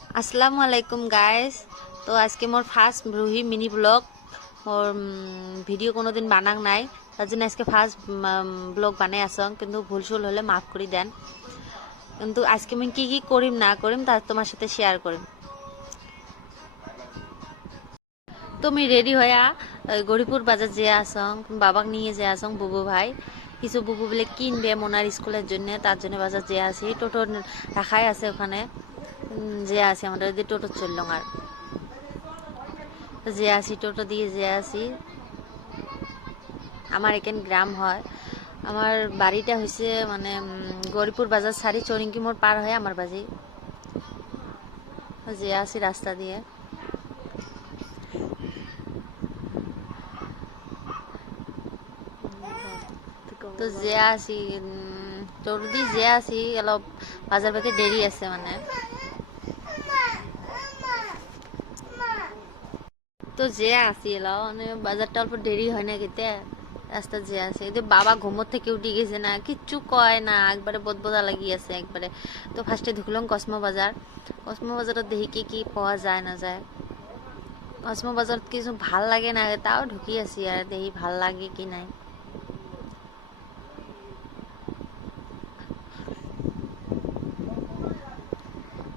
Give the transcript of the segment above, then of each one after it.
আসসালামু আলাইকুম গাইস। তো আজকে মোর ফার্স্ট রুহি মিনি ব্লগ। মোর ভিডিও কোনোদিন বানাং নাই, তার জন্য আজকে ফার্স্ট ব্লগ বানাই আসং, কিন্তু ভুল সুল হলে মাফ করে দেন। কিন্তু আজকে আমি কি কি করিম না করিম তা তোমার সাথে শেয়ার করিম। তো আমি রেডি হয়ে গরিপুর বাজার যেয়ে আসং, বাবাকে নিয়ে যেয়ে আসং। বুবু ভাই কিছু বুবু বলে কিনবে মোনার স্কুলের জন্য, তার জন্য বাজার যেয়ে আসি। টোটো রাখাই আছে ওখানে, যে আসি আমাদের টোটো চললং। আর যে আসি টোটো দিয়ে যে আসি। আমার এখানে গ্রাম হয়, আমার বাড়িটা হয়েছে মানে গরিপুর বাজার সারি চরিঙ্কি মোড় পার হয়ে আমার বাড়ি। যে আসি রাস্তা দিয়ে। তো যে আসি টোটো দিয়ে যে আসি, অলপ বাজার পেতে দেরি আছে মানে। তো যে আসি এলাও মানে বাজারটা অল্প দেরি হয় না খেতে, রাস্তা যে আছে। এদের বাবা ঘুমোর থেকে উঠে গেছে না, কিচ্ছু কয় না, একবারে বোধবোধা লাগিয়ে আছে একবারে। তো ফার্স্টে ঢুকলাম কসমো বাজার। কসমো বাজারত দেখি কি কি পাওয়া যায় না যায়। কসমো বাজারত কিছু ভাল লাগে না, তাও ঢুকি আছি আর দেখি ভাল লাগে কি নাই।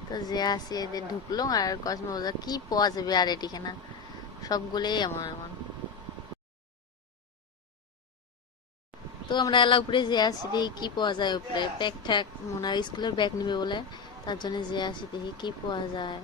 তো যে আসি এদের ঢুকলো আর কসমো বাজার কি পাওয়া যাবে আর এটিখানা সবগুলোই এমন এমন। তো আমরা এলা উপরে যে আসি দেখি কি পাওয়া যায়। উপরে ব্যাগ ঠ্যাগ মোনার স্কুলের ব্যাগ নিবে বলে, তার জন্য যে আসি দেখি কি পাওয়া যায়।